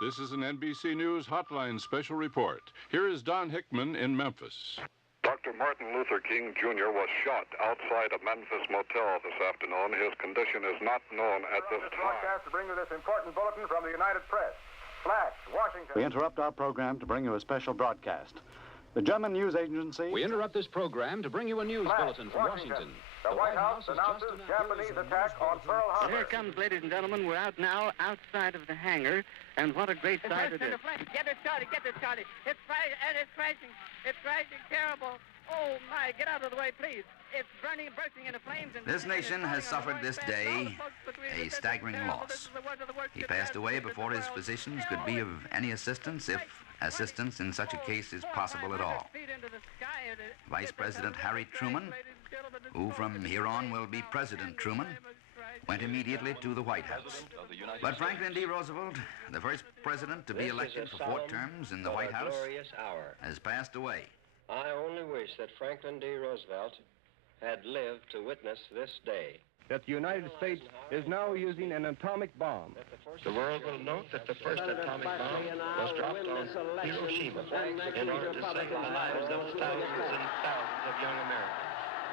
This is an NBC News Hotline special report. Here is Don Hickman in Memphis. Dr. Martin Luther King Jr. was shot outside a Memphis motel this afternoon. His condition is not known at this time. Broadcast to bring you this important bulletin from the United Press. Flash, Washington. We interrupt our program to bring you a special broadcast. The German news agency... We interrupt this program to bring you a news bulletin from Washington. The White House announces Japanese attack on Pearl Harbor. Here it comes, ladies and gentlemen. We're out now outside of the hangar, and what a great sight it is. Get it started. It's crashing. It's crashing terrible. Oh, my, get out of the way, please. It's bursting into flames. This nation has suffered this day a staggering loss. He passed away before his physicians could be of any assistance, if assistance in such a case is possible at all. Vice President Harry Truman, who from here on will be President Truman, went immediately to the White House. But Franklin D. Roosevelt, the first president to be elected for 4 terms in the White House, has passed away. I only wish that Franklin D. Roosevelt had lived to witness this day. That the United States is now using an atomic bomb. The world will note that the first atomic bomb was dropped on Hiroshima in order to save the lives of thousands and thousands of young Americans.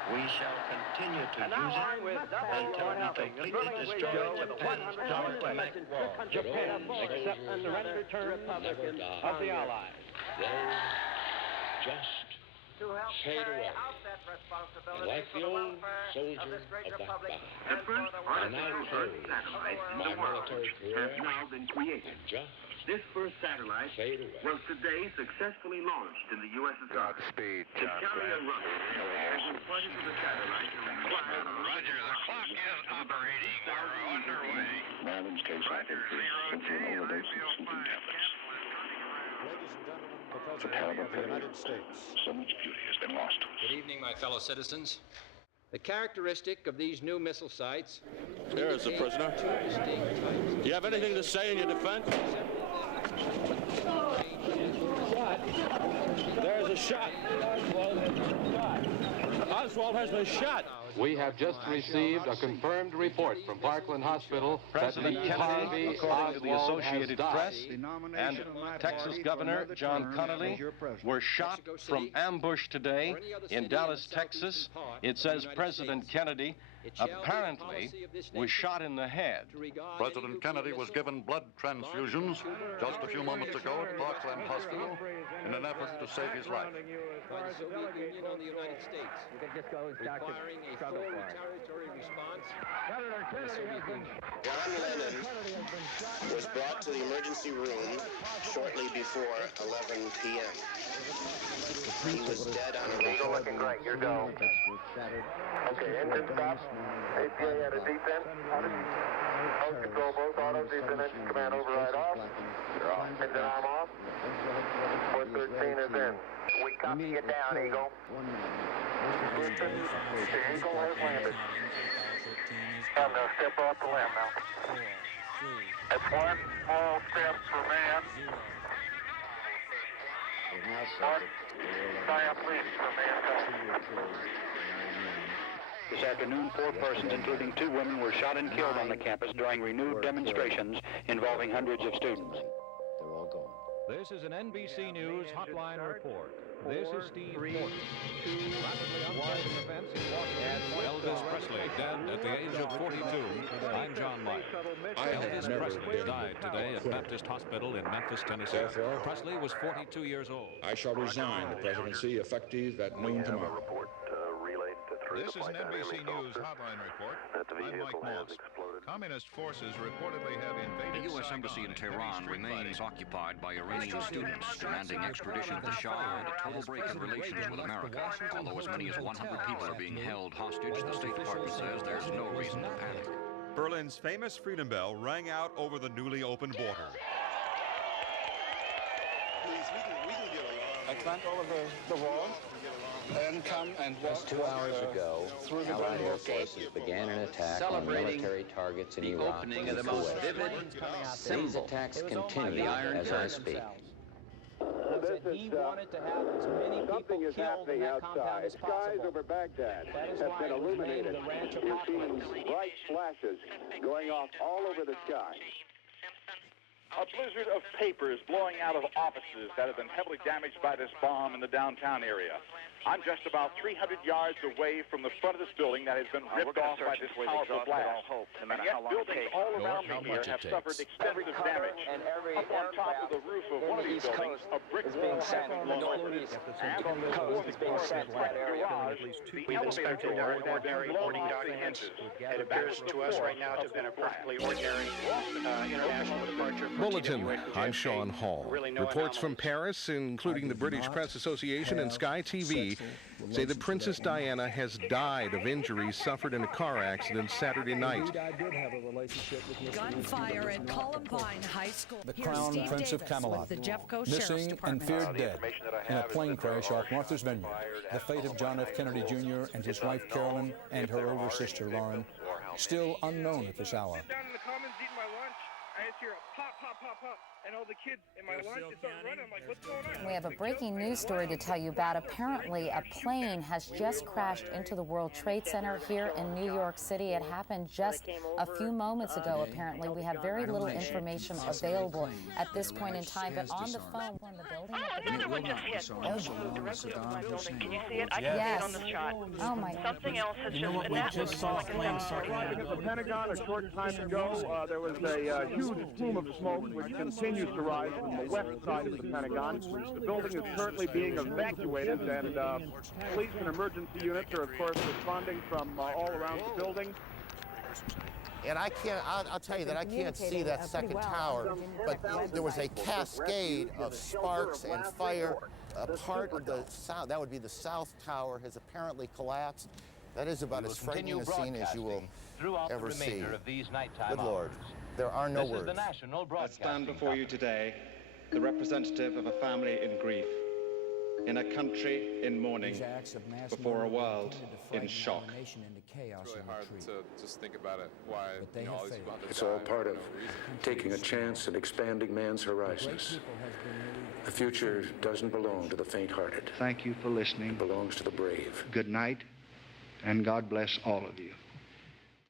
We shall continue to use it until we completely destroy Japan's atomic war. Japan accepts the surrender terms of the Allies. Just fade away. And like the old soldier of that battle, the first artificial Earth satellite in the world has now been created. This first satellite was today successfully launched in the USSR. Godspeed, To carry a rocket has been pointed to the satellite to require... Roger, the clock is operating. We're underway. Maryland's case Roger, 0G, I feel fine. Ladies and gentlemen, the President of the United States. So much beauty has been lost. Good evening, my fellow citizens. The characteristic of these new missile sites... There is the prisoner. Do you have anything to say in your defense? There's a shot. Oswald has been shot. We have just received a confirmed report from Parkland Hospital President that Kennedy, according to the Associated Press, and Texas Governor John Connally were shot from ambush today in Dallas, Texas. It says President Kennedy apparently was shot in the head. President Kennedy was given blood transfusions just a few moments ago at Parkland Hospital in an effort to save his life. by the Soviet Union on the United States, requiring a full retaliatory response. John Lennon was brought to the emergency room shortly before 11 p.m. He was dead on arrival. You're looking great. You're go. Okay, engine stop. APA at a descent. Host control both autos. Descent engine command override off. Engine arm off. 413 is in. We copy you down, Eagle. Houston, the Eagle has landed. I'm going to step off the limb now. That's one small step for man. One giant leap for mankind. This afternoon, 4 persons, including 2 women, were shot and killed on the campus during renewed demonstrations involving hundreds of students. They're all gone. This is an NBC News Hotline Report. This is Steve Morton. Elvis Presley dead at the age of 42. I'm John Meyer. Elvis Presley died today at Baptist Hospital in Memphis, Tennessee. Presley was 42 years old. I shall resign the presidency effective at noon tomorrow. This is an NBC News Hotline Report. I'm Mike Moss. Communist forces reportedly have invaded The U.S. Embassy in Tehran remains occupied by Iranian students demanding extradition of the Shah and a total break in relations with America. Although as many as 100 people are being held hostage, the State Department says there's no reason to panic. Berlin's famous freedom bell rang out over the newly opened border. I climbed over the wall and come and walk. Just 2 hours ago, Allied air forces began an attack on military targets in Iraq and Kuwait. These attacks continue as I speak. He wanted to have as many people killed in that compound as possible. Skies over Baghdad have been illuminated. You're seeing bright flashes going off all over the sky. A blizzard of papers blowing out of offices that have been heavily damaged by this bomb in the downtown area. I'm just about 300 yards away from the front of this building that has been ripped off by this powerful blast. And yet buildings all around me here have suffered extensive damage. Up on top of the roof of one of these buildings, a brick wall has been blown over. And on the fourth floor of the garage, the elevator door has been blown off the hinges. It appears to us right now to have been a perfectly ordinary international departure. Bulletin, I'm Sean Hall. Reports from Paris, including the British Press Association and Sky TV, say that Princess Diana has died of injuries suffered in a car accident Saturday night. Gunfire at Columbine High School. The Crown Prince of Camelot, missing and feared dead in a plane crash off Martha's Vineyard. The fate of John F. Kennedy Jr. and his wife Carolyn and her older sister Lauren, still unknown at this hour. Down in the Commons eating my lunch, I just hear a pop, pop, pop, pop. And all the kids in my lunch start running. I'm like, what's going on? We have a breaking news story to tell you about. Apparently, a plane has just crashed into the World Trade Center here in New York City. It happened just a few moments ago, apparently. We have very little information available at this point in time, but on the phone in the building. I don't know what just hit. Directly over my building. Can you see it? I can see it on the shot. Oh, my. Something else has just been that looks like Arriving at the Pentagon a short time ago, there was a huge plume of smoke which continues to rise from the west side of the Pentagon. The building is currently being evacuated, and police and emergency units are, of course, responding from all around the building. And I'll tell you that I can't see that second tower, but there was a cascade of sparks and fire. A part of the south, that would be the south tower, has apparently collapsed. That is about as frightening a scene as you will ever see. Good Lord. There are no words. I stand before you today, the representative of a family in grief, in a country in mourning, before a world in shock. It's really hard to just think about it, why all these people have to It's all die part for of no reason. taking a chance and expanding man's horizons. The future doesn't belong to the faint-hearted. Thank you for listening. It belongs to the brave. Good night, and God bless all of you.